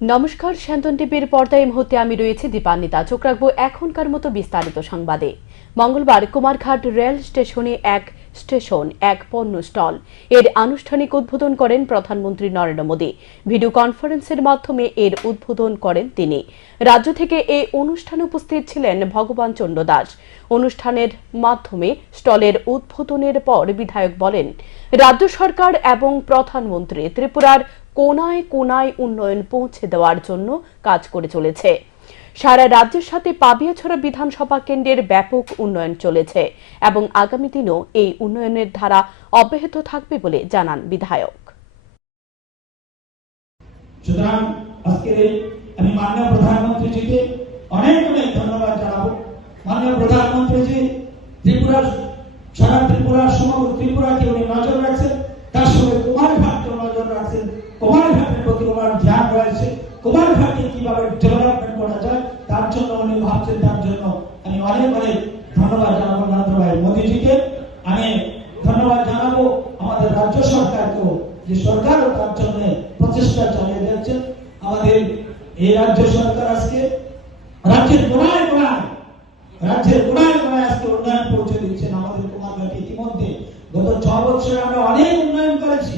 নমস্কার, শান্তন টিভির পর্দায় এই মুহূর্তে আমি রয়েছি দীপান্বিতা। চোখ রাখবো এখনকার মতো বিস্তারিত সংবাদে। মঙ্গলবার কুমারঘাট রেল স্টেশনে এক পণ্য স্টল এর আনুষ্ঠানিক উদ্বোধন করেন প্রধানমন্ত্রী নরেন্দ্র মোদী। ভিডিও কনফারেন্সের মাধ্যমে এর উদ্বোধন করেন তিনি। রাজ্য থেকে এই অনুষ্ঠানে উপস্থিত ছিলেন ভগবান চন্দ্র দাস। অনুষ্ঠানের মাধ্যমে স্টলের উদ্বোধনের পর বিধায়ক বলেন, রাজ্য সরকার এবং প্রধানমন্ত্রী ত্রিপুরার কোনায় কোনায় উন্নয়ন পৌঁছে দেওয়ার জন্য কাজ করে চলেছে। সারা রাজ্যের সাথে পাবিয়াছড়া বিধানসভা কেন্দ্রের ব্যাপক উন্নয়ন চলেছে এবং আগামী দিনেও এই উন্নয়নের ধারা অব্যাহত থাকবে বলে জানান বিধায়ক। সুতরাং আজকে আমি মাননীয় প্রধানমন্ত্রীজিকে অনেক অনেক ধন্যবাদ জানাবো। মাননীয় প্রধানমন্ত্রীজি সারা ত্রিপুরার সমগ্র ত্রিপুরাকে উনি নজর রাখছেন, তার সঙ্গে কুমারঘাটকে নজর রাখছেন। কুমারঘাটের প্রতি ওনার ধ্যান রয়েছে, কুমারঘাটকে কিভাবে ডেভেলপমেন্ট করা যায় তার জন্য উনি ভাবছেন। তার জন্য আমি অনেক অনেক ধন্যবাদ জানাবো নরেন্দ্র ভাই মোদীজিকে। আমি ধন্যবাদ জানাবো আমাদের রাজ্য সরকারকেও, যে সরকারও তার জন্য প্রচেষ্টা চালিয়ে যাচ্ছেন। আমাদের এই রাজ্য সরকার আজকে রাজ্যের কোনায় কোনায় আজকে উন্নয়ন পৌঁছে দিচ্ছেন। আমাদের কুমারঘাটে ইতিমধ্যে গত 6 বছরে আমরা অনেক উন্নয়ন করেছি।